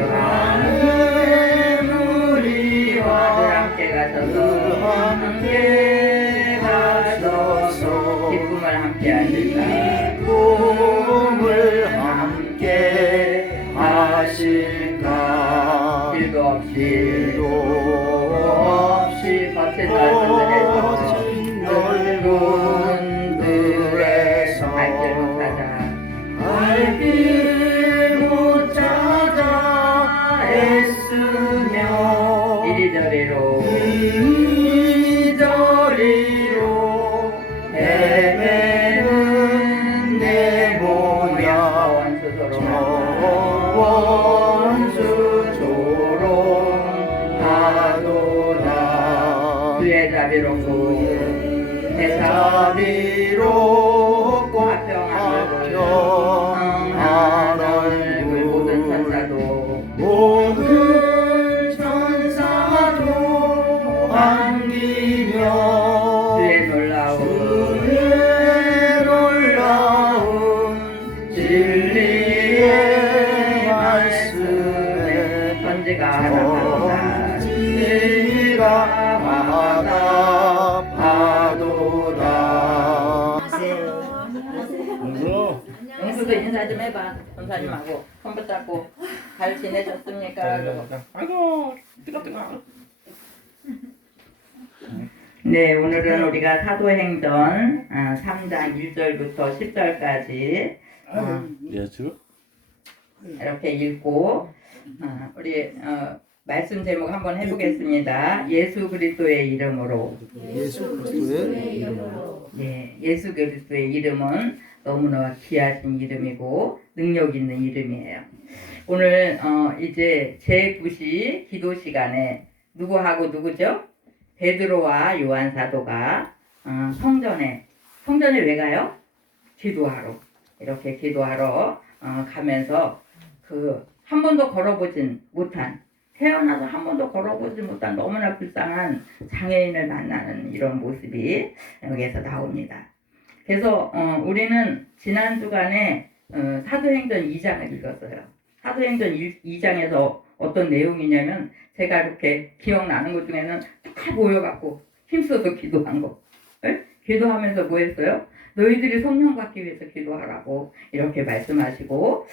하늘 우리와 함께 가셔서 함께 가셔서 기쁨을 함께 하실까. 기쁨을 함께 하실까. 길도 없이 거친 거친 넓은 들에서 갈 길 못 찾아 애쓰며 이리저리로 헤매는 내 모양 원수조롱 하도다. 주의 자비롭고 자비롭고 화평한 얼굴 모든 천사도 안기며 주의 놀라운 진리의 말씀에 선지가 하다하도다. 영수도 인사 좀 해봐. 전사님하고 손 붙잡고 잘 지내셨습니까? 아이고 뜨겁다. 네, 오늘은 우리가 사도행전 3장 1절부터 10절까지 예수 이렇게 읽고 우리 말씀 제목 한번 해보겠습니다. 예수 그리스도의 이름으로. 예수 그리스도의 이름으로. 네, 예수 그리스도의 이름은 너무나 귀하신 이름이고 능력 있는 이름이에요. 오늘 이제 제9시 기도 시간에 누구하고 누구죠? 베드로와 요한 사도가 성전에 왜 가요? 기도하러. 이렇게 기도하러 가면서 한 번도 걸어보진 못한, 태어나서 한 번도 걸어보지 못한 너무나 불쌍한 장애인을 만나는 이런 모습이 여기에서 나옵니다. 그래서 우리는 지난 주간에 사도행전 2장을 읽었어요. 사도행전 2장에서 어떤 내용이냐면 제가 이렇게 기억나는 것 중에는 다 모여갖고 힘써서 기도한 거. 에? 기도하면서 뭐 했어요? 너희들이 성령 받기 위해서 기도하라고 이렇게 말씀하시고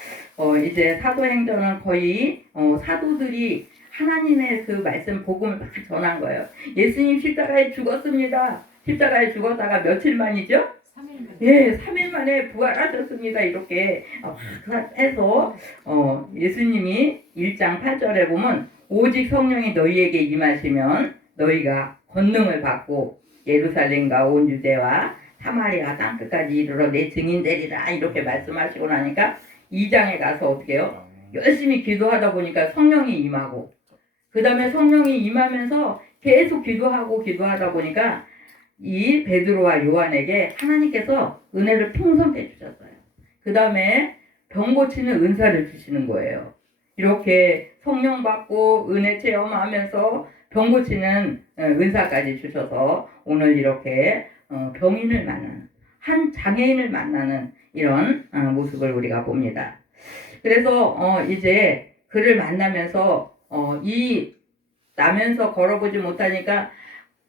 이제 사도행전은 거의 사도들이 하나님의 그 말씀 복음을 막 전한 거예요. 예수님 십자가에 죽었습니다. 십자가에 죽었다가 며칠 만이죠? 3일 예, 3일 만에 부활하셨습니다. 이렇게 해서 예수님이 1장 8절에 보면 오직 성령이 너희에게 임하시면 너희가 권능을 받고 예루살렘과 온 유대와 사마리아 땅끝까지 이르러 내 증인 되리라 이렇게 말씀하시고 나니까 2장에 가서 어떻게 해요? 열심히 기도하다 보니까 성령이 임하고 그 다음에 성령이 임하면서 계속 기도하다 보니까 이 베드로와 요한에게 하나님께서 은혜를 풍성케 주셨어요. 그 다음에 병 고치는 은사를 주시는 거예요. 이렇게 성령 받고 은혜 체험하면서 병 고치는 은사까지 주셔서 오늘 이렇게 병인을 만나는 한 장애인을 만나는 이런 모습을 우리가 봅니다. 그래서 이제 그를 만나면서 나면서 걸어보지 못하니까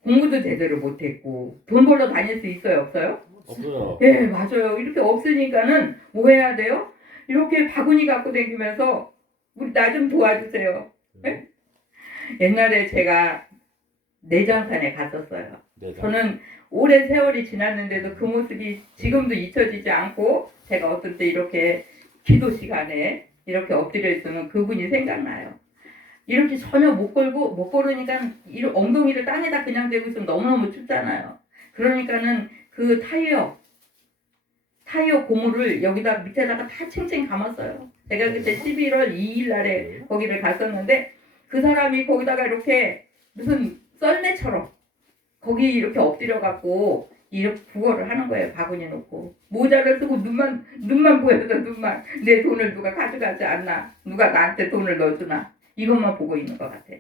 공부도 제대로 못했고 돈 벌러 다닐 수 있어요? 없어요? 없어요. 네, 맞아요. 이렇게 없으니까는 뭐 해야 돼요? 이렇게 바구니 갖고 다니면서 우리 나 좀 도와주세요. 네? 옛날에 제가 내장산에 갔었어요. 저는 오랜 세월이 지났는데도 그 모습이 지금도 잊혀지지 않고 제가 어떤 때 이렇게 기도 시간에 이렇게 엎드려 있으면 그분이 생각나요. 이렇게 전혀 못 걸으니까 엉덩이를 땅에다 그냥 대고 있으면 너무너무 춥잖아요. 그러니까는 그 타이어 고무를 여기다 밑에다가 다 칭칭 감았어요. 제가 그때 11월 2일 날에 거기를 갔었는데 그 사람이 거기다가 이렇게 무슨 썰매처럼 거기 이렇게 엎드려 갖고 이렇게 구걸을 하는 거예요. 바구니 놓고 모자를 쓰고 눈만 보여서 눈만 내 돈을 누가 가져가지 않나, 누가 나한테 돈을 넣어주나 이것만 보고 있는 것 같아요.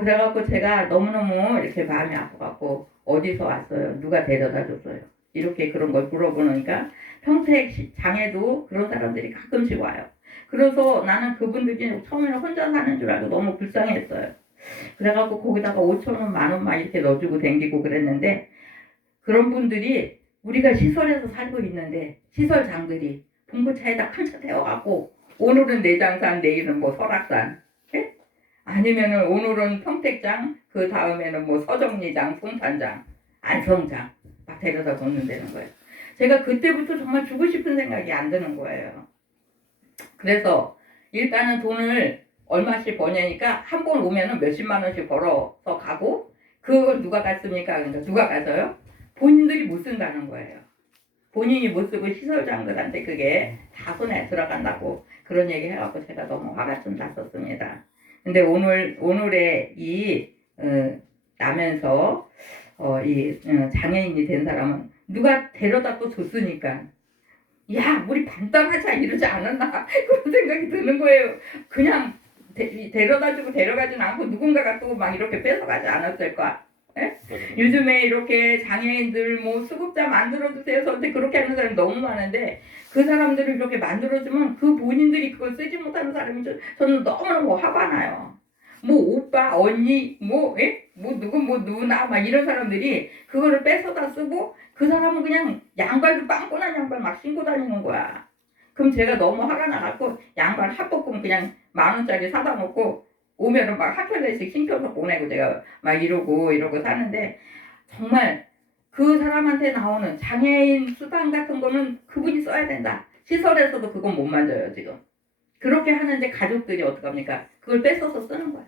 그래갖고 제가 너무너무 이렇게 마음이 아파갖고 어디서 왔어요? 누가 데려다 줬어요? 이렇게 그런 걸 물어보니까 평택 장에도 그런 사람들이 가끔씩 와요. 그래서 나는 그분들이 처음에는 혼자 사는 줄 알고 너무 불쌍했어요. 그래갖고 거기다가 5천 원, 만 원만 이렇게 넣어주고 댕기고 그랬는데 그런 분들이 우리가 시설에서 살고 있는데 시설장들이 봉고차에다 큰 차 태워갖고 오늘은 내장산, 내일은 뭐 설악산, 예? 아니면은 오늘은 평택장, 그 다음에는 뭐 서정리장, 송탄장, 안성장 막 데려다 놓는다는 거예요. 제가 그때부터 정말 주고 싶은 생각이 안 드는 거예요. 그래서 일단은 돈을 얼마씩 버냐니까 한 번 오면은 몇십만 원씩 벌어서 가고 그걸 누가 갔습니까? 그러니까 누가 가서요? 본인들이 못 쓴다는 거예요. 본인이 못 쓰고 시설장들한테 그게 다 손에 들어간다고 그런 얘기 해갖고 제가 너무 화가 좀 났었습니다. 근데 오늘의 이 나면서 장애인이 된 사람은 누가 데려다 또 줬으니까 야 우리 반땅하자 이러지 않았나 그런 생각이 드는 거예요. 그냥 데려다 주고 데려가진 않고 누군가가 또 막 이렇게 뺏어가지 않았을까. 예? 요즘에 이렇게 장애인들 뭐 수급자 만들어주세요 저한테 그렇게 하는 사람이 너무 많은데 그 사람들을 이렇게 만들어주면 그 본인들이 그걸 쓰지 못하는 사람이 저는 너무너무 화가 나요. 뭐 오빠 언니 뭐 누구 뭐 누나 막 이런 사람들이 그거를 뺏어다 쓰고 그 사람은 그냥 양발도 빵꾸난 양발 막 신고 다니는 거야. 그럼 제가 너무 화가 나갖고 양발 합법금 그냥 10,000원짜리 사다 놓고 오면은 막 한 켤레씩 신겨서 보내고 제가 막 이러고 사는데 정말 그 사람한테 나오는 장애인 수당 같은 거는 그분이 써야 된다. 시설에서도 그건 못 만져요 지금. 그렇게 하는데 가족들이 어떡합니까? 그걸 뺏어서 쓰는 거야.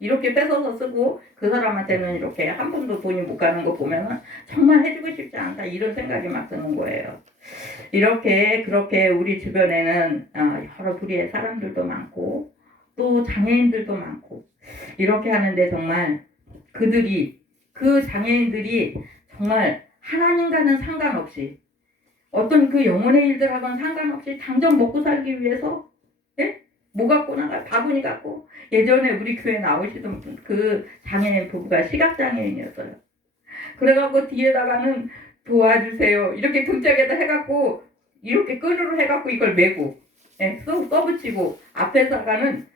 이렇게 뺏어서 쓰고 그 사람한테는 이렇게 한 푼도 돈이 못 가는 거 보면은 정말 해주고 싶지 않다 이런 생각이 막 드는 거예요. 이렇게 그렇게 우리 주변에는 여러 부류의 사람들도 많고 또 장애인들도 많고 이렇게 하는데 정말 그 장애인들이 정말 하나님과는 상관없이 어떤 그 영혼의 일들하고는 상관없이 당장 먹고 살기 위해서 뭐 갖고 나가 바구니 갖고 예전에 우리 교회 나오시던 그 장애인 부부가 시각장애인이었어요. 그래갖고 뒤에다가는 도와주세요 이렇게 등짝에다 해갖고 이렇게 끈으로 해갖고 이걸 메고 써붙이고 앞에다가는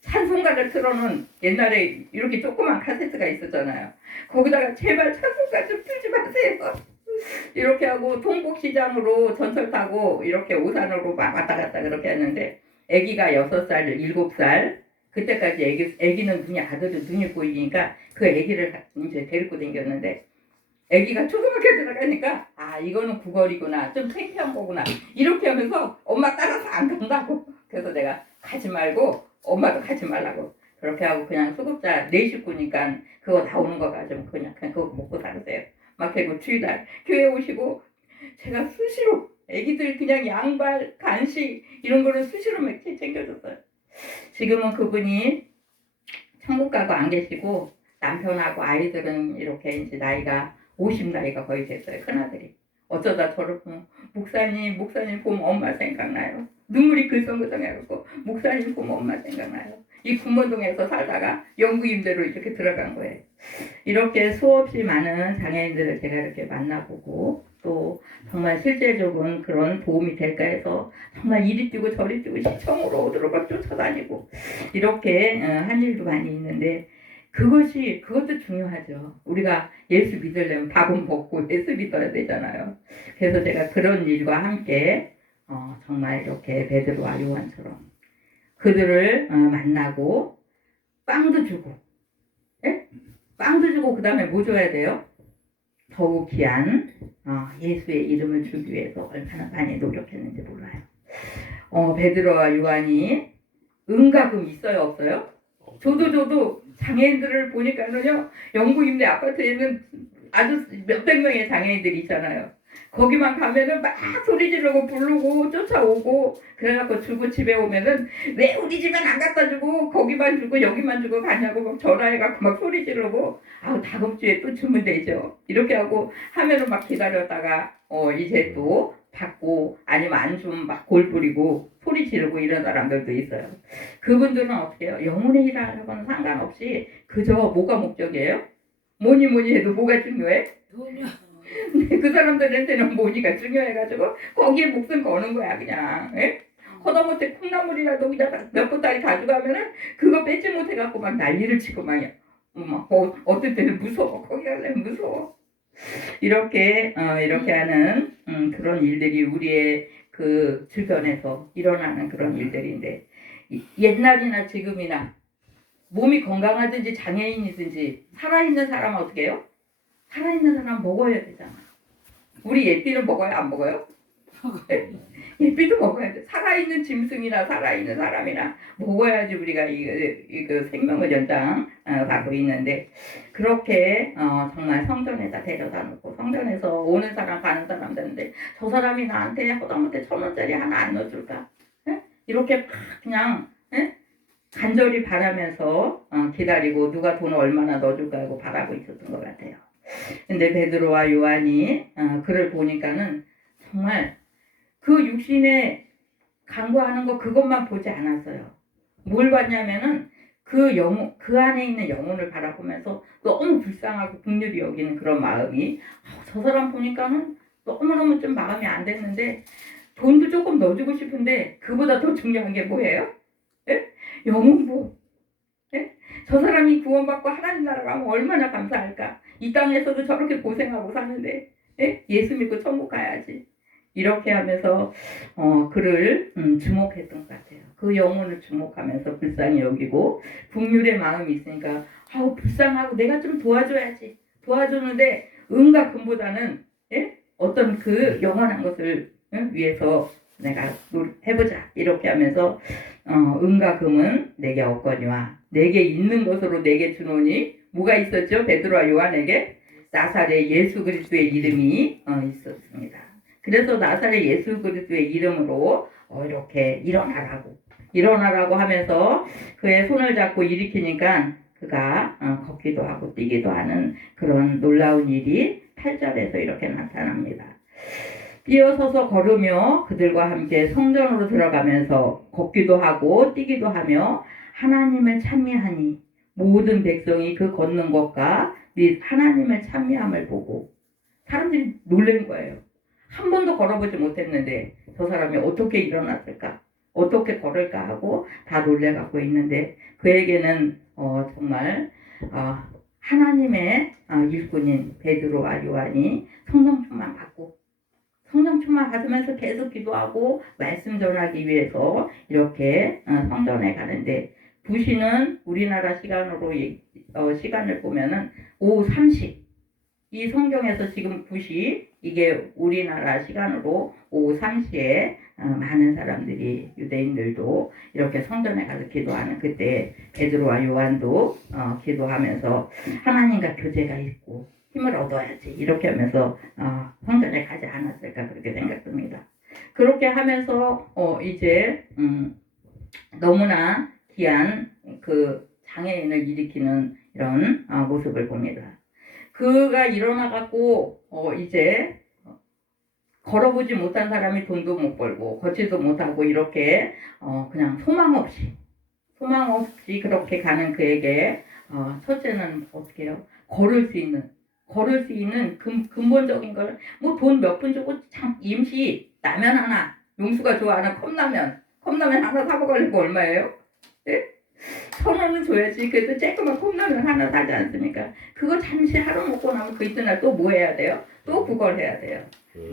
찬송가를 틀어놓은 옛날에 이렇게 조그만 카세트가 있었잖아요. 거기다가 제발 찬송가 좀 틀지 마세요. 이렇게 하고 통곡시장으로 전철 타고 이렇게 오산으로 막 왔다 갔다 그렇게 했는데 아기가 6살, 7살 그때까지 아기는 아들은 눈이 보이니까 그 아기를 이제 데리고 다녔는데 아기가 초등학교 들어가니까 이거는 구걸이구나 좀 창피한 거구나 이렇게 하면서 엄마 따라서 안 간다고 그래서 내가 가지 말고 엄마도 가지 말라고 그렇게 하고 그냥 수급자 4식구니까 그거 나오는 거 가지고 그냥 그거 먹고 살으세요. 막 그리고 주일날 교회 오시고 제가 수시로 애기들 그냥 양발 간식 이런 거를 수시로 몇 개 챙겨줬어요. 지금은 그분이 천국 가고 안 계시고 남편하고 아이들은 이렇게 이제 나이가 50 나이가 거의 됐어요. 큰아들이 어쩌다 저를 보면 목사님 보면 엄마 생각나요. 눈물이 글썽글썽해갖고 목사님 보면 엄마 생각나요. 이 군문동에서 살다가 영구임대로 이렇게 들어간 거예요. 이렇게 수없이 많은 장애인들을 제가 이렇게 만나보고 또 정말 실제적인 그런 도움이 될까 해서 정말 이리 뛰고 저리 뛰고 시청으로 오도록 쫓아다니고 이렇게 한 일도 많이 있는데 그것도 중요하죠. 우리가 예수 믿으려면 밥은 먹고 예수 믿어야 되잖아요. 그래서 제가 그런 일과 함께 정말 이렇게 베드로와 요한처럼 그들을 만나고 빵도 주고 빵도 주고 그 다음에 뭐 줘야 돼요? 더욱 귀한 예수의 이름을 주기 위해서 얼마나 많이 노력했는지 몰라요. 베드로와 요한이 응가금 있어요 없어요? 저도 장애인들을 보니까는요 영구임대 아파트에는 아주 몇백 명의 장애인들이 있잖아요. 거기만 가면은 막 소리 지르고 부르고 쫓아오고 그래갖고 주고 집에 오면은 왜 우리 집엔 안 갖다 주고 거기만 주고 여기만 주고 가냐고 막 전화해갖고 막 소리 지르고 다음 주에 또 주면 되죠. 이렇게 하고 하면은 막 기다렸다가 이제 또 받고 아니면 안 주면 막 골 부리고 소리 지르고 이런 사람들도 있어요. 그분들은 어떻게 해요? 영혼의 일하고는 상관없이 그저 뭐가 목적이에요? 뭐니 해도 뭐가 중요해? 그 사람들한테는 뭐니가 중요해가지고 거기에 목숨 거는 거야 그냥. 허다못해 콩나물이라도 그냥 몇 보따리 가져가면은 그거 뺏지 못해갖고 막 난리를 치고 어떨 때는 무서워. 거기 가려면 무서워. 이렇게 하는 그런 일들이 우리의 그 주변에서 일어나는 그런 일들인데 옛날이나 지금이나 몸이 건강하든지 장애인이든지 살아있는 사람은 어떻게 해요? 살아있는 사람 먹어야 되잖아. 우리 예삐는 먹어요? 안 먹어요? 예삐도 먹어야 돼. 살아있는 짐승이나 살아있는 사람이나 먹어야지 우리가 이거 생명을 연장하고 있는데 그렇게 정말 성전에다 데려다 놓고 성전에서 오는 사람 가는 사람 되는데 저 사람이 나한테 허다못해 1,000원짜리 하나 안 넣어줄까? 에? 이렇게 막 그냥 간절히 바라면서 기다리고 누가 돈을 얼마나 넣어줄까 하고 바라고 있었던 것 같아요. 근데 베드로와 요한이 그를 보니까는 정말 그 육신에 간구하는 거 그것만 보지 않았어요. 뭘 봤냐면은 그 안에 있는 영혼을 바라보면서 너무 불쌍하고 긍휼히 여기는 그런 마음이 저 사람 보니까는 너무너무 좀 마음이 안 됐는데 돈도 조금 넣어주고 싶은데 그보다 더 중요한 게 뭐예요? 예? 영혼부. 예? 저 사람이 구원받고 하나님 나라 가면 얼마나 감사할까? 이 땅에서도 저렇게 고생하고 사는데 예수 믿고 천국 가야지. 이렇게 하면서 그를 주목했던 것 같아요. 그 영혼을 주목하면서 불쌍히 여기고 긍휼의 마음이 있으니까 불쌍하고 내가 좀 도와줘야지. 도와주는데 은과 금보다는 어떤 그 영원한 것을 위해서 내가 해보자. 이렇게 하면서 은과 금은 내게 없거니와 내게 있는 것으로 내게 주노니 뭐가 있었죠? 베드로와 요한에게 나사렛 예수 그리스도의 이름이 있었습니다. 그래서 나사렛 예수 그리스도의 이름으로 이렇게 일어나라고 하면서 그의 손을 잡고 일으키니까 그가 걷기도 하고 뛰기도 하는 그런 놀라운 일이 8절에서 이렇게 나타납니다. 뛰어서서 걸으며 그들과 함께 성전으로 들어가면서 걷기도 하고 뛰기도 하며 하나님을 찬미하니 모든 백성이 그 걷는 것과 및 하나님을 찬미함을 보고 사람들이 놀란 거예요. 한 번도 걸어보지 못했는데 저 사람이 어떻게 일어났을까? 어떻게 걸을까 하고 다 놀래갖고 있는데 그에게는 정말 하나님의 일꾼인 베드로와 요한이 성령 충만 받고 성령 충만 받으면서 계속 기도하고 말씀 전하기 위해서 이렇게 성전에 가는데 부시는 우리나라 시간으로 시간을 보면은 오후 3시 이 성경에서 지금 9시 이게 우리나라 시간으로 오후 3시에 많은 사람들이 유대인들도 이렇게 성전에 가서 기도하는 그때 베드로와 요한도 기도하면서 하나님과 교제가 있고 힘을 얻어야지 이렇게 하면서 성전에 가지 않았을까 그렇게 생각됩니다. 그렇게 하면서 이제 너무나 귀한 그 장애인을 일으키는 이런 모습을 봅니다. 그가 일어나갖고 이제 걸어보지 못한 사람이 돈도 못 벌고 걷지도 못하고 이렇게 그냥 소망 없이 그렇게 가는 그에게 첫째는 어떻게 해요? 걸을 수 있는 근본적인 걸 뭐 돈 몇 푼 주고 참 임시 라면 하나 용수가 좋아하는 컵라면 하나 사 먹으려고 얼마예요? 네? 1,000원은 줘야지. 그래도 쬐끄만 컵라면 하나 사지 않습니까? 그거 잠시 하루 먹고 나면 그 이튿날 또 뭐 해야 돼요? 또 그걸 해야 돼요.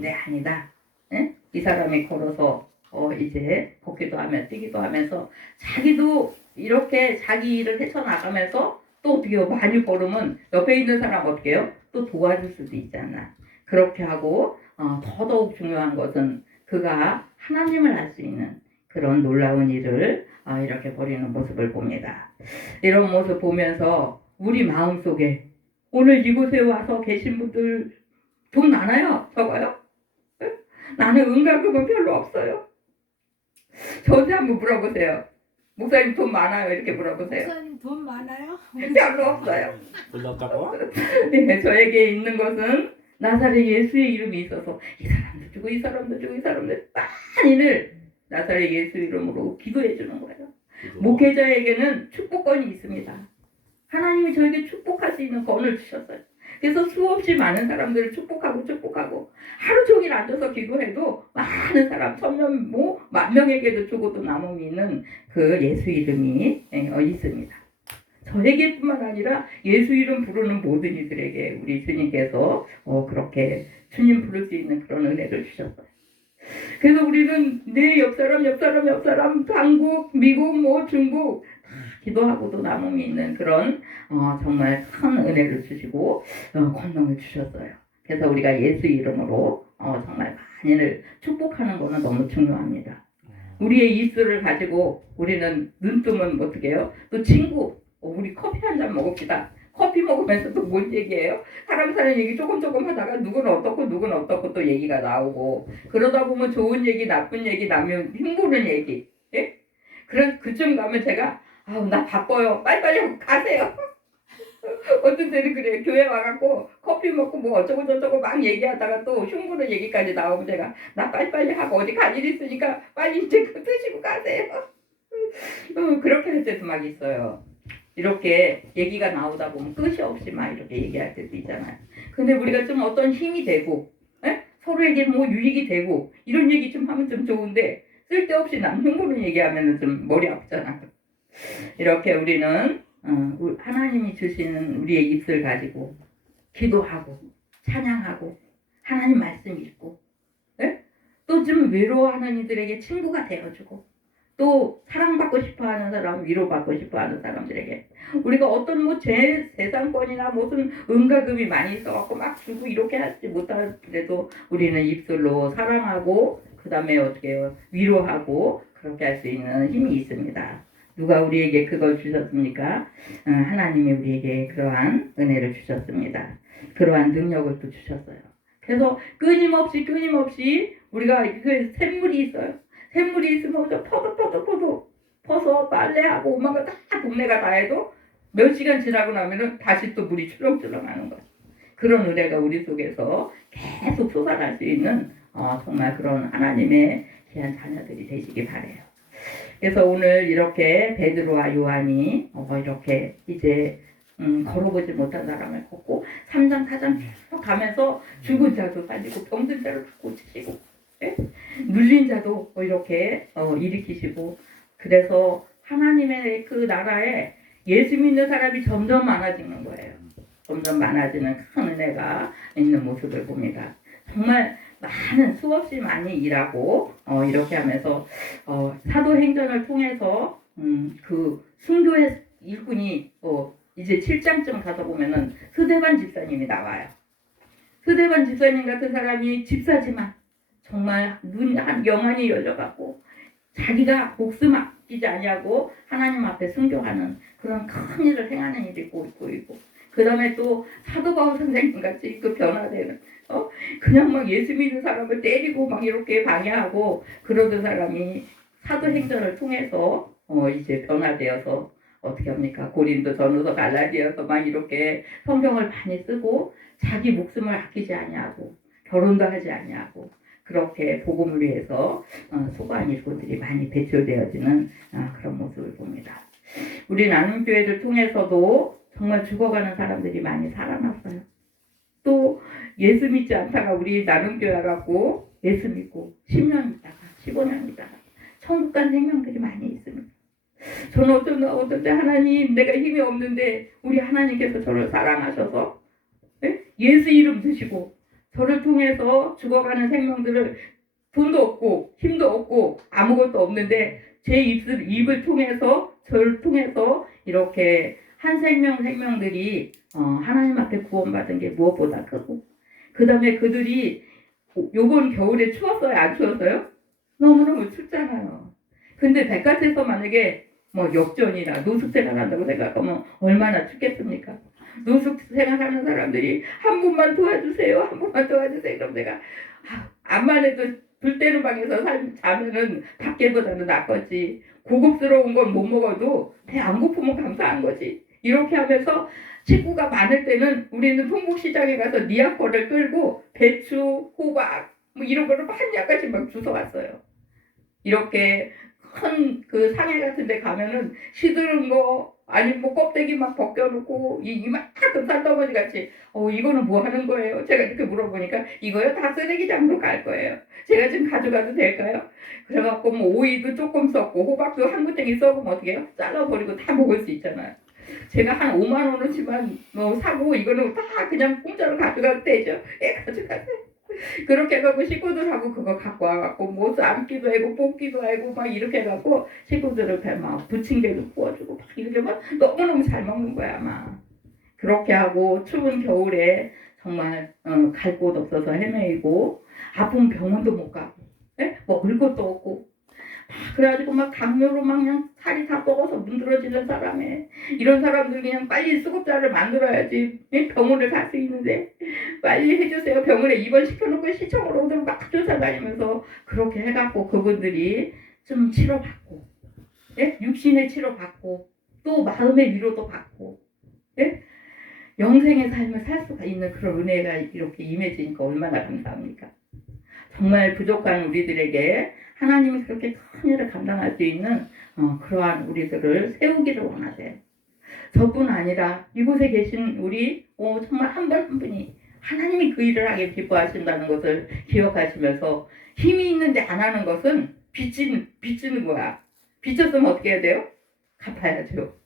네, 아니다. 네? 이 사람이 걸어서 이제 걷기도 하며 뛰기도 하면서 자기도 이렇게 자기 일을 헤쳐나가면서 또 어떻게 해요? 많이 걸으면 옆에 있는 사람 어떻게 해요? 또 도와줄 수도 있잖아. 그렇게 하고 더더욱 중요한 것은 그가 하나님을 알 수 있는 그런 놀라운 일을 이렇게 벌이는 모습을 봅니다. 이런 모습 보면서 우리 마음속에 오늘 이곳에 와서 계신 분들 돈 많아요? 적어요? 나는 은가금은 별로 없어요. 저한테 한번 물어보세요. 목사님 돈 많아요? 이렇게 물어보세요. 목사님 돈 많아요? 별로 없어요. 불렀다고? 네, 저에게 있는 것은 나사렛 예수의 이름이 있어서 이 사람도 주고 이 사람도 주고 이 사람들 많이를 나사렛 예수 이름으로 기도해 주는 거예요. 목회자에게는 축복권이 있습니다. 하나님이 저에게 축복할 수 있는 권을 주셨어요. 그래서 수없이 많은 사람들을 축복하고 하루 종일 앉아서 기도해도 많은 사람, 1000명, 뭐 10,000명에게도 주고도 남음이 있는 그 예수 이름이 있습니다. 저에게뿐만 아니라 예수 이름 부르는 모든 이들에게 우리 주님께서 그렇게 주님 부를 수 있는 그런 은혜를 주셨어요. 그래서 우리는 내 옆사람, 한국, 미국, 뭐 중국 다 기도하고도 남음이 있는 그런 정말 큰 은혜를 주시고 권능을 주셨어요. 그래서 우리가 예수 이름으로 정말 많이를 축복하는 것은 너무 중요합니다. 우리의 입술을 가지고 우리는 눈 뜨면 어떻게 해요? 또 친구, 우리 커피 한 잔 먹읍시다. 커피 먹으면서 또 뭔 얘기예요? 사람 사는 얘기 조금 하다가 누구는 어떻고 또 얘기가 나오고, 그러다 보면 좋은 얘기, 나쁜 얘기 나면 힘부는 얘기. 예? 그쯤 가면 제가 나 바빠요. 빨리빨리 가세요. 어떤 때는 그래요. 교회 와갖고 커피 먹고 뭐 어쩌고 저쩌고 막 얘기하다가 또 흉부는 얘기까지 나오면 제가 나 빨리빨리 하고 어디 갈 일 있으니까 빨리 이제 드시고 가세요. 그렇게 할 때도 막 있어요. 이렇게 얘기가 나오다 보면 끝이 없이 막 이렇게 얘기할 때도 있잖아요. 근데 우리가 좀 어떤 힘이 되고, 서로에게 뭐 유익이 되고, 이런 얘기 좀 하면 좀 좋은데, 쓸데없이 남 흉보는 얘기하면 좀 머리 아프잖아요. 이렇게 우리는, 하나님이 주시는 우리의 입술 가지고, 기도하고, 찬양하고, 하나님 말씀 읽고, 또 좀 외로워하는 이들에게 친구가 되어주고, 또 사랑받고 싶어하는 사람, 위로받고 싶어하는 사람들에게 우리가 어떤 뭐 재산권이나 무슨 은가금이 많이 있어갖고 막 주고 이렇게 하지 못하더라도 우리는 입술로 사랑하고 그 다음에 어떻게 해요? 위로하고 그렇게 할 수 있는 힘이 있습니다. 누가 우리에게 그걸 주셨습니까? 하나님이 우리에게 그러한 은혜를 주셨습니다. 그러한 능력을 또 주셨어요. 그래서 끊임없이 우리가 그 샘물이 있어요. 샘물이 있으면 퍼서 빨래하고 엄마가 다 동네가 다 해도 몇 시간 지나고 나면은 다시 또 물이 출렁출렁 하는 거예요. 그런 은혜가 우리 속에서 계속 솟아날 수 있는 정말 그런 하나님의 귀한 자녀들이 되시기 바래요. 그래서 오늘 이렇게 베드로와 요한이 이렇게 이제 걸어보지 못한 사람을 걷고 3장 4장 쭉 가면서 죽은 자도 살리고 병든 자를 고치시고 눌린 자도 이렇게 일으키시고, 그래서 하나님의 그 나라에 예수 믿는 사람이 점점 많아지는 거예요. 점점 많아지는 큰 은혜가 있는 모습을 봅니다. 정말 많은 수없이 많이 일하고 이렇게 하면서 사도행전을 통해서 그 순교의 일꾼이 이제 7장쯤 가서 보면은 스데반 집사님이 나와요. 스데반 집사님 같은 사람이 집사지만 정말 영안이 열려갖고 자기가 목숨 아끼지 아니하고 하나님 앞에 순교하는 그런 큰 일을 행하는 일이 있고 그 다음에 또 사도 바울 선생님 같이 그 변화되는 그냥 막 예수 믿는 사람을 때리고 막 이렇게 방해하고 그러던 사람이 사도행전을 통해서 이제 변화되어서 어떻게 합니까? 고린도 전후서 갈라디아서 막 이렇게 성경을 많이 쓰고 자기 목숨을 아끼지 아니하고 결혼도 하지 아니하고 그렇게 복음을 위해서 수고한 일꾼들이 많이 배출되어지는 그런 모습을 봅니다. 우리 나눔교회를 통해서도 정말 죽어가는 사람들이 많이 살아났어요. 또 예수 믿지 않다가 우리 나눔교회 와갖고 예수 믿고 10년 있다가 15년 있다가 천국 간 생명들이 많이 있습니다. 저는 어떤 때 하나님 내가 힘이 없는데 우리 하나님께서 저를 사랑하셔서 예수 이름 드시고 저를 통해서 죽어가는 생명들을 돈도 없고 힘도 없고 아무것도 없는데 제 입을 통해서 저를 통해서 이렇게 한 생명들이 하나님 앞에 구원받은 게 무엇보다 크고 그 다음에 그들이 요번 겨울에 추웠어요? 안 추웠어요? 너무너무 춥잖아요. 근데 백화점에서 만약에 뭐 역전이나 노숙생활 한다고 생각하면 얼마나 춥겠습니까? 노숙생활 하는 사람들이 한 분만 도와주세요. 그럼 내가 암만 해도 불 때는 방에서 자면은 밖에보다는 낫겠지. 고급스러운 건 못 먹어도 배 안 고프면 감사한 거지. 이렇게 하면서 식구가 많을 때는 우리는 통곡시장에 가서 니아코를 끌고 배추, 호박 뭐 이런 거를 한 약간씩 막 주워 왔어요. 이렇게 큰 그 상해 같은 데 가면은 시드른 거 아니면 뭐 껍데기 막 벗겨놓고 이만큼 산더머지 같이 이거는 뭐 하는 거예요? 제가 이렇게 물어보니까 이거요 다 쓰레기장으로 갈 거예요. 제가 지금 가져가도 될까요? 그래갖고 뭐 오이도 조금 썩고 호박도 한 구덩이 썩으면 어떻게 해요? 잘라버리고 다 먹을 수 있잖아요. 제가 한 5만 원어치만 사고 이거는 다 그냥 공짜로 가져가도 되죠. 예, 가져가세요. 그렇게 해갖고 식구들하고 그거 갖고 와갖고 뭐 삶기도 하고 볶기도 하고 막 이렇게 해갖고 식구들을 막 부침개도 구워주고 막 이렇게 막 너무너무 잘 먹는 거야 아마. 그렇게 하고 추운 겨울에 정말 갈 곳 없어서 헤매이고 아픈 병원도 못 가고 먹을 것도 없고 그래가지고 막 당뇨로 막 그냥 살이 다 썩어서 문드러지는 사람에 이런 사람들 그냥 빨리 수급자를 만들어야지 병원을 갈 수 있는데 빨리 해주세요. 병원에 입원시켜놓고 시청으로 오도록 막 쫓아다니면서 그렇게 해갖고 그분들이 좀 치료받고 육신의 치료받고 또 마음의 위로도 받고 영생의 삶을 살 수가 있는 그런 은혜가 이렇게 임해지니까 얼마나 감사합니까? 정말 부족한 우리들에게 하나님이 그렇게 큰 일을 감당할 수 있는 그러한 우리들을 세우기를 원하세요. 저뿐 아니라 이곳에 계신 우리 정말 한 분 한 분이 하나님이 그 일을 하게 기뻐하신다는 것을 기억하시면서 힘이 있는데 안 하는 것은 빚지는 거야. 빚졌으면 어떻게 해야 돼요? 갚아야죠.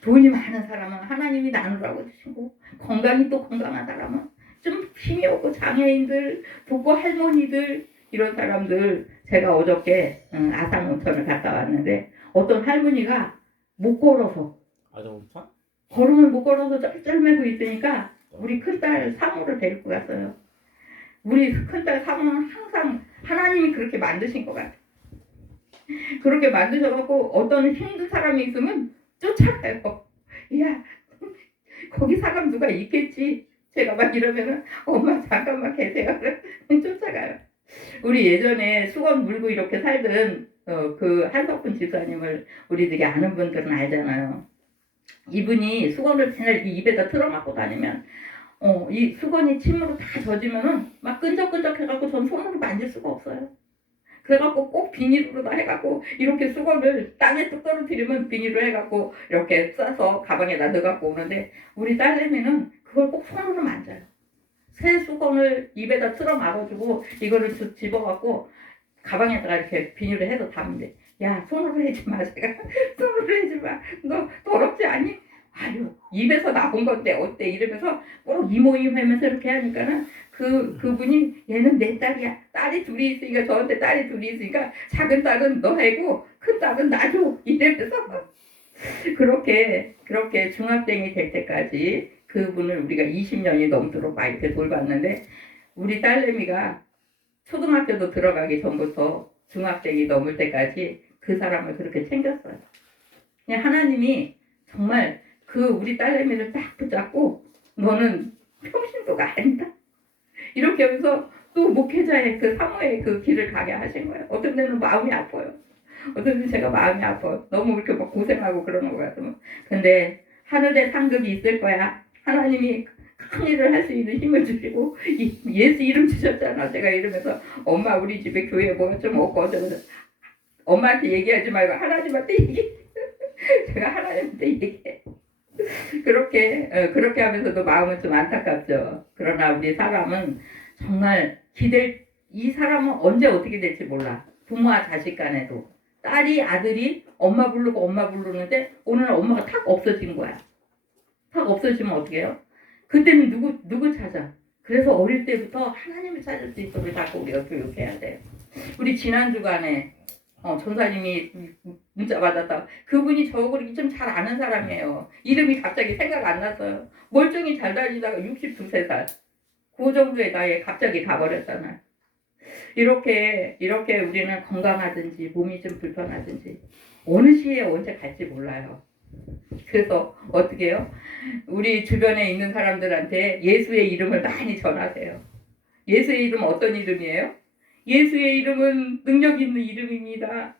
돈이 많은 사람은 하나님이 나누라고 주시고 건강이 또 건강한 사람은 좀 힘이 없고 장애인들, 부부 할머니들 이런 사람들 제가 어저께 아산온천을 갔다 왔는데 어떤 할머니가 못 걸어서 아정부터? 걸음을 못 걸어서 쩔쩔매고 있으니까 우리 큰딸 사모를 데리고 갔어요. 우리 큰딸 사모는 항상 하나님이 그렇게 만드신 것 같아요. 그렇게 만드셔갖고 어떤 힘든 사람이 있으면 쫓아가요. 야 거기 사람 누가 있겠지. 제가 막 이러면은 엄마 잠깐만 계세요. 쫓아가요. 우리 예전에 수건 물고 이렇게 살던 그 한석훈 집사님을 우리들이 아는 분들은 알잖아요. 이분이 수건을 맨날 입에다 틀어막고 다니면 이 수건이 침으로 다 젖으면은 막 끈적끈적 해갖고 전 손으로 만질 수가 없어요. 그래갖고 꼭 비닐로 다 해갖고 이렇게 수건을 땅에 뚝 떨어뜨리면 비닐로 해갖고 이렇게 싸서 가방에다 넣어갖고 오는데 우리 딸내미는 그걸 꼭 손으로 만져요. 새 수건을 입에다 틀어 막아주고 이거를 집어갖고 가방에다가 이렇게 비닐을 해서 담는데 야 손으로 해지 마. 제가 손으로 해지 마. 너 더럽지 않니? 아유 입에서 나온 건데 어때 이러면서 꼭 이모임 하면서 이렇게 하니까는 그분이 얘는 내 딸이야. 딸이 둘이 있으니까 저한테 딸이 둘이 있으니까 작은 딸은 너하고 큰 딸은 나도 이러면서 그렇게 중학생이 될 때까지 그분을 우리가 20년이 넘도록 막 이렇게 돌봤는데 우리 딸내미가 초등학교도 들어가기 전부터 중학생이 넘을 때까지 그 사람을 그렇게 챙겼어요. 그냥 하나님이 정말 그 우리 딸내미를 딱 붙잡고 너는 평신도가 아니다. 이렇게 하면서 또 목회자의 그 사모의 그 길을 가게 하신 거예요. 어떤 데는 마음이 아파요. 어떤 데는 제가 마음이 아파요. 너무 그렇게 막 고생하고 그러는 거 같으면. 근데 하늘에 상급이 있을 거야. 하나님이 큰 일을 할 수 있는 힘을 주시고 예수 이름 주셨잖아. 제가 이러면서 엄마 우리 집에 교회 뭐가 좀 없고 어쩌고 엄마한테 얘기하지 말고 하나님한테 얘기해. 제가 하나님한테 얘기해. 그렇게 하면서도 마음은 좀 안타깝죠. 그러나 우리 사람은 정말 이 사람은 언제 어떻게 될지 몰라. 부모와 자식 간에도 딸이 아들이 엄마 부르고 엄마 부르는데 오늘 엄마가 탁 없어진 거야. 탁 없어지면 어떻게 해요? 그때는 누구 찾아? 그래서 어릴 때부터 하나님을 찾을 수 있도록 자꾸 우리가 교육해야 돼요. 우리 지난 주간에 전사님이 문자 받았다. 그분이 저를 좀 잘 아는 사람이에요. 이름이 갑자기 생각 안 났어요. 멀쩡히 잘 다니다가 62살 그 정도의 나이에 갑자기 가버렸잖아요. 이렇게 우리는 건강하든지 몸이 좀 불편하든지 어느 시에 언제 갈지 몰라요. 그래서 어떻게 해요? 우리 주변에 있는 사람들한테 예수의 이름을 많이 전하세요. 예수의 이름은 어떤 이름이에요? 예수의 이름은 능력 있는 이름입니다.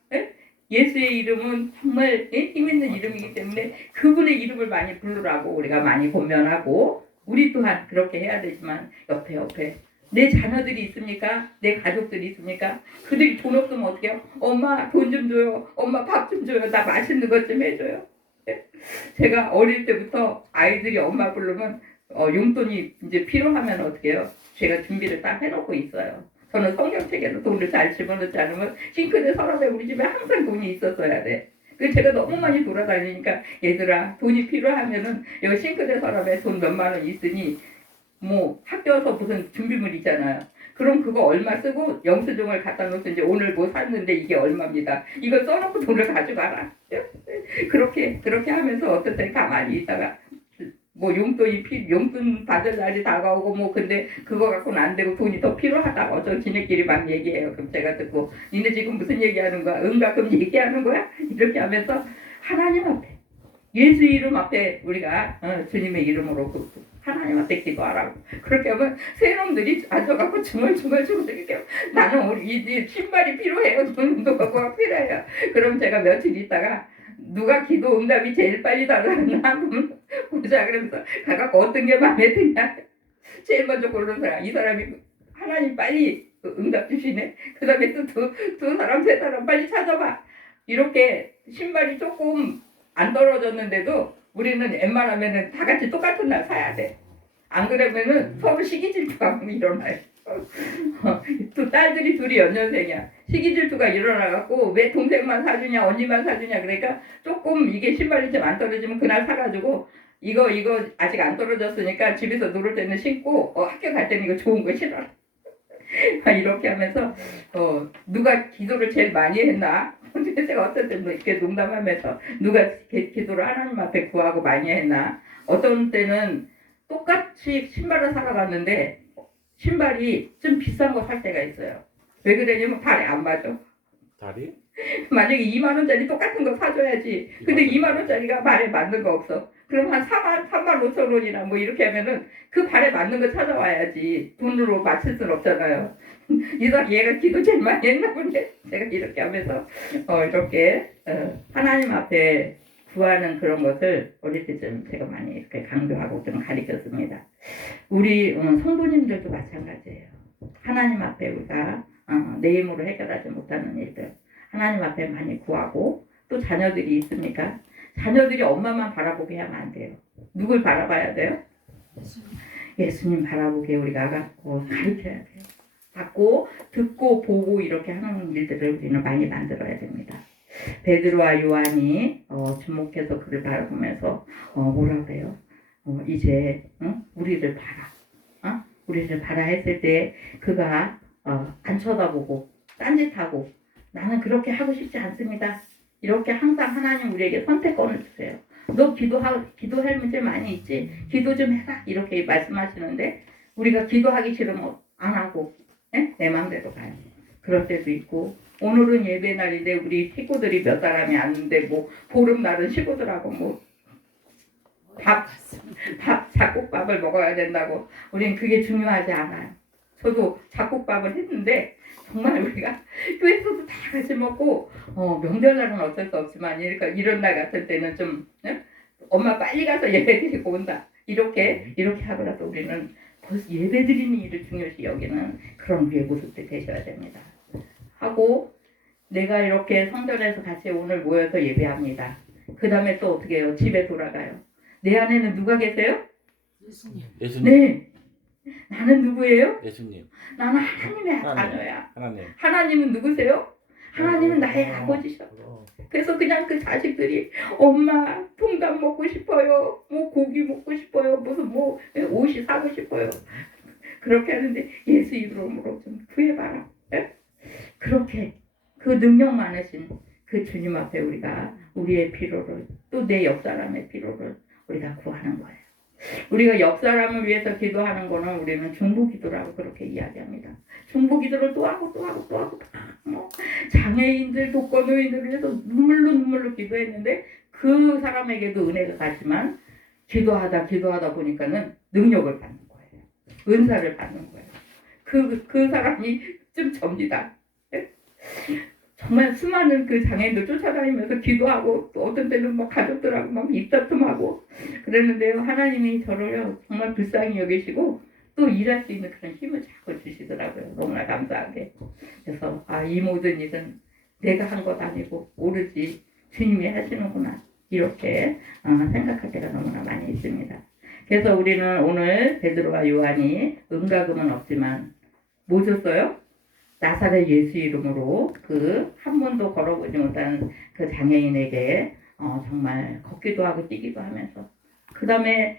예수의 이름은 정말 힘 있는 이름이기 때문에 그분의 이름을 많이 부르라고 우리가 많이 권면하고 우리 또한 그렇게 해야 되지만 옆에 내 자녀들이 있습니까? 내 가족들이 있습니까? 그들이 돈 없으면 어떻게 해요? 엄마 돈 좀 줘요. 엄마 밥 좀 줘요. 나 맛있는 것 좀 해줘요. 제가 어릴 때부터 아이들이 엄마 부르면 용돈이 이제 필요하면 어떻게 해요? 제가 준비를 딱 해놓고 있어요. 저는 성경책에서 돈을 잘 집어넣지 않으면 싱크대 서랍에 우리 집에 항상 돈이 있었어야 돼. 그 제가 너무 많이 돌아다니니까 얘들아 돈이 필요하면은 여기 싱크대 서랍에 돈 몇만 원 있으니 뭐 학교에서 무슨 준비물 있잖아요. 그럼 그거 얼마 쓰고 영수증을 갖다 놓고 이제 오늘 뭐 샀는데 이게 얼마입니다. 이걸 써놓고 돈을 가져가라. 그렇게 하면서 어떤 때 가만히 있다가 뭐 용돈 받을 날이 다가오고 뭐 근데 그거 갖고는 안 되고 돈이 더 필요하다고 저 지네끼리 막 얘기해요. 그럼 제가 듣고 니네 지금 무슨 얘기하는 거야? 가끔 얘기하는 거야? 이렇게 하면서 하나님 앞에 예수 이름 앞에 우리가 주님의 이름으로 하나님 앞에 기도하라고. 그렇게 하면 새놈들이 앉아갖고 중얼중얼 이렇게 나는 우리 이 신발이 필요해요. 눈도 갖고 필요해요. 그럼 제가 며칠 있다가 누가 기도 응답이 제일 빨리 달라나 한번 보자 그러면서 가갖고 어떤 게 마음에 드냐 제일 먼저 고르는 사람 이 사람이 하나님 빨리 응답 주시네. 그 다음에 또 두 사람 세 사람 빨리 찾아봐. 이렇게 신발이 조금 안 떨어졌는데도 우리는 웬만하면은 다 같이 똑같은 날 사야 돼. 안 그러면은 서로 시기 질투가 일어나요. 또 딸들이 둘이 연년생이야. 시기 질투가 일어나갖고 왜 동생만 사주냐 언니만 사주냐 그러니까 조금 이게 신발이 좀 안 떨어지면 그날 사가지고 이거 아직 안 떨어졌으니까 집에서 놀을 때는 신고 학교 갈 때는 이거 좋은 거 신어라. 이렇게 하면서 누가 기도를 제일 많이 했나? 제가 어떤 때는 이렇게 농담하면서 누가 기도를 하나님 앞에 구하고 많이 했나? 어떤 때는 똑같이 신발을 사러 갔는데 신발이 좀 비싼 거 살 때가 있어요. 왜 그러냐면 발에 안 맞아. 다리? 만약에 2만 원짜리 똑같은 거 사줘야지. 근데 2만 원짜리가 발에 맞는 거 없어. 그럼 한 3만 5천 원이나 뭐 이렇게 하면은 그 발에 맞는 거 찾아와야지. 돈으로 맞출 순 없잖아요. 이상 얘가 기도 제일 많이 했나 본데 제가 이렇게 하면서 이렇게 하나님 앞에 구하는 그런 것을 어릴 때쯤 제가 많이 이렇게 강조하고 좀 가르쳤습니다. 우리 성도님들도 마찬가지예요. 하나님 앞에 우리가 내 힘으로 해결하지 못하는 일들 하나님 앞에 많이 구하고 또 자녀들이 있습니까? 자녀들이 엄마만 바라보게 하면 안 돼요. 누굴 바라봐야 돼요? 예수님 바라보게 우리가 가르쳐야 돼요. 받고 듣고 보고 이렇게 하는 일들을 우리는 많이 만들어야 됩니다. 베드로와 요한이 주목해서 그를 바라보면서 뭐라 그래요? 이제 우리를 봐라. 우리를 봐라 했을 때 그가 안 쳐다보고 딴짓하고 나는 그렇게 하고 싶지 않습니다. 이렇게 항상 하나님 우리에게 선택권을 주세요. 너 기도할 문제 많이 있지? 기도 좀 해라. 이렇게 말씀하시는데 우리가 기도하기 싫으면 안 하고 내 마음대로 가요. 그럴 때도 있고 오늘은 예배 날인데 우리 식구들이 몇 사람이 왔는데 뭐 보름날은 식구들하고 뭐 잡곡밥을 먹어야 된다고 우리는 그게 중요하지 않아요. 저도 잡곡밥을 했는데 정말 우리가 교회에서도 다 같이 먹고 명절날은 어쩔 수 없지만 이런 날 같은 때는 좀 엄마 빨리 가서 예배 드리고 온다 이렇게 하더라도 우리는 벌써 예배 드리는 일을 중요시 여기는 그런 우리의 모습들 되셔야 됩니다. 하고 내가 이렇게 성전에서 같이 오늘 모여서 예배합니다. 그 다음에 또 어떻게 해요? 집에 돌아가요. 내 안에는 누가 계세요? 예수님. 네. 나는 누구예요? 예수님. 나는 하나님의 자녀야. 하나님. 하나님은 누구세요? 하나님은 나의 아버지셔. 그래서 그냥 그 자식들이 엄마 통닭 먹고 싶어요. 뭐 고기 먹고 싶어요. 무슨 뭐 옷이 사고 싶어요. 그렇게 하는데 예수 이름으로 좀 구해봐라. 네? 그렇게 그 능력 많으신 그 주님 앞에 우리가 우리의 필요를 또 내 옆사람의 필요를 우리가 구하는 거예요. 우리가 옆사람을 위해서 기도하는 거는 우리는 중보기도라고 그렇게 이야기합니다. 중보기도를 또 하고 장애인들 독거노인들을 위해서 눈물로 기도했는데 그 사람에게도 은혜가 갔지만 기도하다 보니까는 능력을 받는 거예요. 은사를 받는 거예요. 그 사람이 좀 접니다. 정말 수많은 그 장애인들 쫓아다니면서 기도하고 또 어떤 때는 뭐 가족들하고 막 입다툼하고 그랬는데요. 하나님이 저를요 정말 불쌍히 여기시고 또 일할 수 있는 그런 힘을 자꾸 주시더라고요. 너무나 감사하게. 그래서 이 모든 일은 내가 한 것 아니고 오로지 주님이 하시는구나. 이렇게 생각할 때가 너무나 많이 있습니다. 그래서 우리는 오늘 베드로와 요한이 은과 금은 없지만 뭐 줬어요? 나사렛 예수 이름으로 그 한 번도 걸어보지 못한 그 장애인에게 정말 걷기도 하고 뛰기도 하면서 그 다음에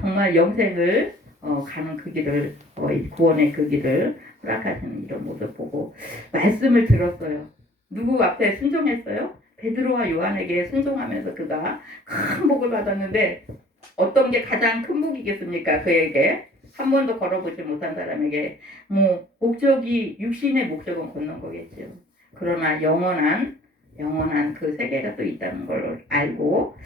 정말 영생을 가는 그 길을 구원의 그 길을 허락하시는 이런 모습 보고 말씀을 들었어요. 누구 앞에 순종했어요? 베드로와 요한에게 순종하면서 그가 큰 복을 받았는데 어떤 게 가장 큰 복이겠습니까? 그에게 한 번도 걸어보지 못한 사람에게 목적이 육신의 목적은 걷는 거겠죠. 그러나 영원한 그 세계가 또 있다는 걸 알고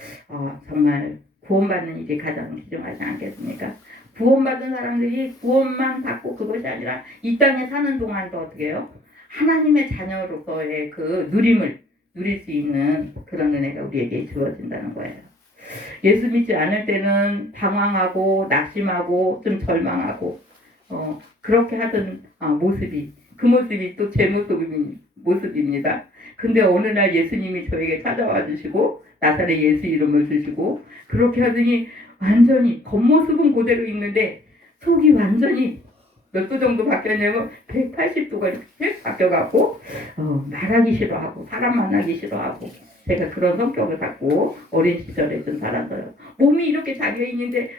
정말 구원받는 일이 가장 귀중하지 않겠습니까? 구원받은 사람들이 구원만 받고 그것이 아니라 이 땅에 사는 동안도 어떻게 해요? 하나님의 자녀로서의 그 누림을 누릴 수 있는 그런 은혜가 우리에게 주어진다는 거예요. 예수 믿지 않을 때는 방황하고 낙심하고 좀 절망하고 그렇게 하던 모습이 그 모습이 또 제 모습입니다. 근데 어느 날 예수님이 저에게 찾아와 주시고 나사렛 예수 이름을 주시고 그렇게 하더니 완전히 겉모습은 그대로 있는데 속이 완전히 몇 도 정도 바뀌었냐면 180도가 이렇게 바뀌어갖고 말하기 싫어하고 사람 만나기 싫어하고 제가 그런 성격을 갖고 어린 시절에 좀 살았어요. 몸이 이렇게 자겨있는데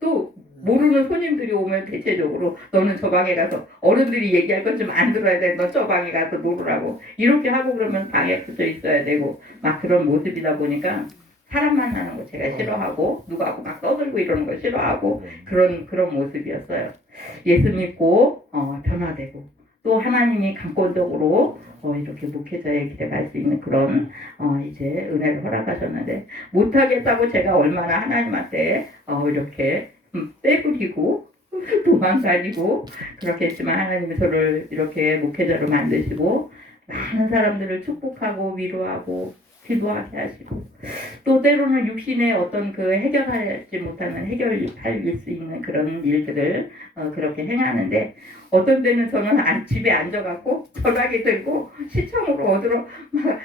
또 모르는 손님들이 오면 대체적으로 너는 저 방에 가서 어른들이 얘기할 건 좀 안 들어야 돼. 너 저 방에 가서 놀으라고. 이렇게 하고 그러면 방에 붙어 있어야 되고 막 그런 모습이다 보니까 사람 만나는 거 제가 싫어하고 누구하고 막 떠들고 이러는 거 싫어하고 그런 모습이었어요. 예수 믿고 변화되고 또 하나님이 강권적으로 이렇게 목회자의 길에 갈 수 있는 그런 이제 은혜를 허락하셨는데 못하겠다고 제가 얼마나 하나님한테 이렇게 빼부리고 도망다니고 그렇게 했지만 하나님이 저를 이렇게 목회자로 만드시고 많은 사람들을 축복하고 위로하고 기도하게 하시고 또 때로는 육신의 어떤 그 해결하지 못하는 해결할 수 있는 그런 일들을 그렇게 행하는데 어떤 때는 저는 집에 앉아갖고 전화기 들고 시청으로 얻으러 막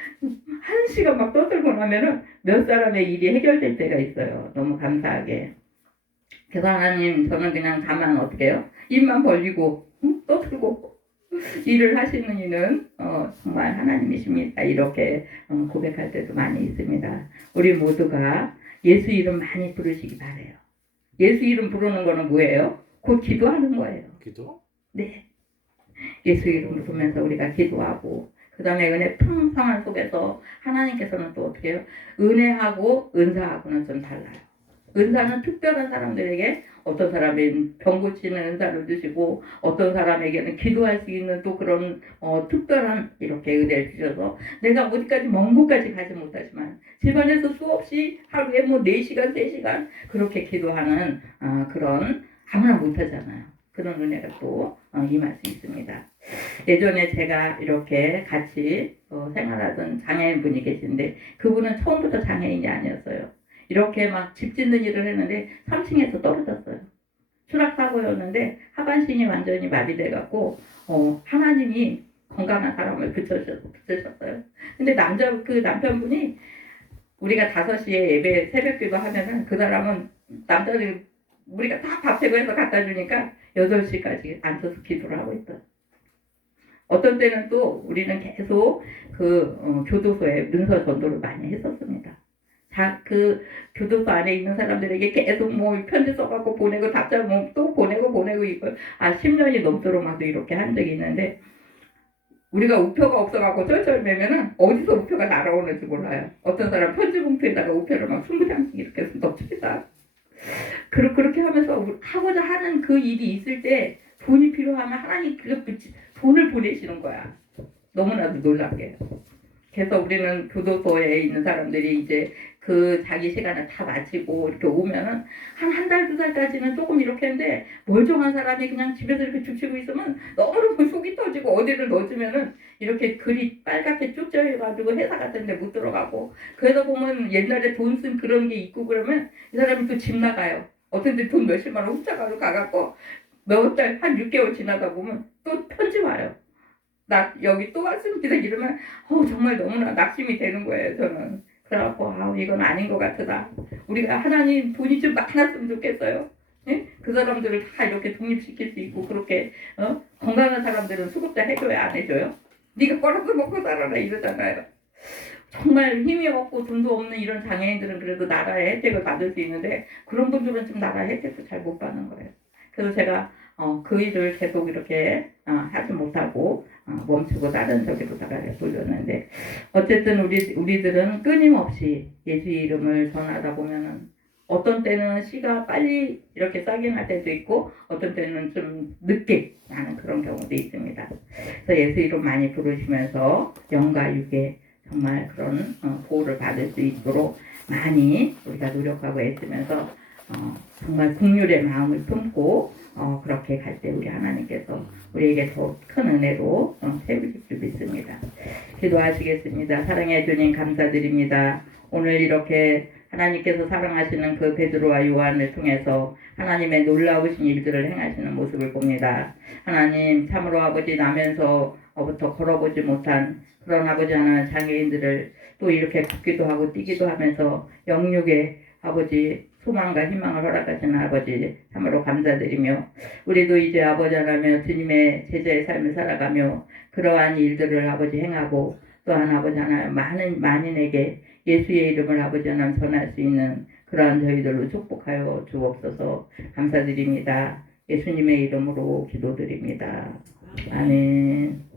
1시간 막 떠들고 나면은 몇 사람의 일이 해결될 때가 있어요. 너무 감사하게. 그래서 하나님 저는 그냥 가만 어떻게 해요? 입만 벌리고 떠들고 일을 하시는 이는 정말 하나님이십니다. 이렇게 고백할 때도 많이 있습니다. 우리 모두가 예수 이름 많이 부르시기 바래요. 예수 이름 부르는 거는 뭐예요? 곧 기도하는 거예요. 기도? 네. 예수 이름을 부르면서 우리가 기도하고 그 다음에 은혜 풍성한 속에서 하나님께서는 또 어떻게 해요? 은혜하고 은사하고는 좀 달라요. 은사는 특별한 사람들에게 어떤 사람은 병 고치는 은사를 주시고 어떤 사람에게는 기도할 수 있는 또 그런 특별한 이렇게 은혜를 주셔서 내가 어디까지 먼 곳까지 가지 못하지만 집안에서 수없이 하루에 4시간 3시간 그렇게 기도하는 그런 아무나 못하잖아요. 그런 은혜가 또 임할 수 있습니다. 예전에 제가 이렇게 같이 생활하던 장애인분이 계신데 그분은 처음부터 장애인이 아니었어요. 이렇게 막 집 짓는 일을 했는데 3층에서 떨어졌어요. 추락사고였는데 하반신이 완전히 마비돼갖고 하나님이 건강한 사람을 붙으셨어요. 근데 그 남편분이 우리가 5시에 예배 새벽기도 하면은 그 사람은 남자들 우리가 다 밥채고 해서 갖다 주니까 8시까지 앉아서 기도를 하고 있어요. 어떤 때는 또 우리는 계속 그 교도소에 문서 전도를 많이 했었습니다. 그 교도소 안에 있는 사람들에게 계속 편지 써갖고 보내고 답장 또 보내고 이거 10년이 넘도록 막 이렇게 한 적이 있는데 우리가 우표가 없어갖고 쩔쩔매면은 어디서 우표가 날아오는지 몰라요. 어떤 사람 편지 봉투에다가 우표를 막 20장씩 이렇게 넣습니다. 그렇게 하면서 하고자 하는 그 일이 있을 때 돈이 필요하면 하나님 돈을 보내시는 거야. 너무나도 놀랍게. 그래서 우리는 교도소에 있는 사람들이 이제 그 자기 시간을 다 마치고 이렇게 오면은 한 달, 2달까지는 조금 이렇게 했는데 멀쩡한 사람이 그냥 집에서 이렇게 죽치고 있으면 너무 속이 터지고 어디를 넣어주면은 이렇게 글이 빨갛게 쭉 쪄가지고 회사 같은 데 못 들어가고 그러다 보면 옛날에 돈 쓴 그런 게 있고 그러면 이 사람이 또 집 나가요. 어떤 데 돈 몇십만 원 훔쳐가지고 가갖고 몇 달, 한 6개월 지나다 보면 또 편지 와요. 나 여기 또 왔습니다. 이러면 정말 너무나 낙심이 되는 거예요. 저는. 그래갖고 이건 아닌 것 같다. 우리가 하나님 돈이 좀 많았으면 좋겠어요. 예? 그 사람들을 다 이렇게 독립시킬 수 있고 그렇게 건강한 사람들은 수급자 해줘야 안 해줘요? 네가 걸어서 먹고 살아라 이러잖아요. 정말 힘이 없고 돈도 없는 이런 장애인들은 그래도 나라의 혜택을 받을 수 있는데 그런 분들은 좀 나라의 혜택도 잘 못 받는 거예요. 그래서 제가 그 일을 계속 이렇게 하지 못하고 멈추고 다른 저기로다가 돌렸는데 어쨌든 우리들은 끊임없이 예수의 이름을 전하다 보면은 어떤 때는 씨가 빨리 이렇게 싹이 날 때도 있고 어떤 때는 좀 늦게 나는 그런 경우도 있습니다. 그래서 예수 이름 많이 부르시면서 영과 육에 정말 그런 보호를 받을 수 있도록 많이 우리가 노력하고 애쓰면서 정말 국률의 마음을 품고 그렇게 갈 때 우리 하나님께서 우리에게 더 큰 은혜로 세우실 줄 믿습니다. 기도하시겠습니다. 사랑해 주님 감사드립니다. 오늘 이렇게 하나님께서 사랑하시는 그 베드로와 요한을 통해서 하나님의 놀라우신 일들을 행하시는 모습을 봅니다. 하나님 참으로 아버지 나면서부터 걸어보지 못한 그런 아버지 하나님 장애인들을 또 이렇게 걷기도 하고 뛰기도 하면서 영육의 아버지 소망과 희망을 허락하시는 아버지 참으로 감사드리며 우리도 이제 아버지 하나며 주님의 제자의 삶을 살아가며 그러한 일들을 아버지 행하고 또한 아버지 하나님 많은 만인에게 예수의 이름을 아버지 하나님 전할 수 있는 그러한 저희들로 축복하여 주옵소서. 감사드립니다. 예수님의 이름으로 기도드립니다. 아멘.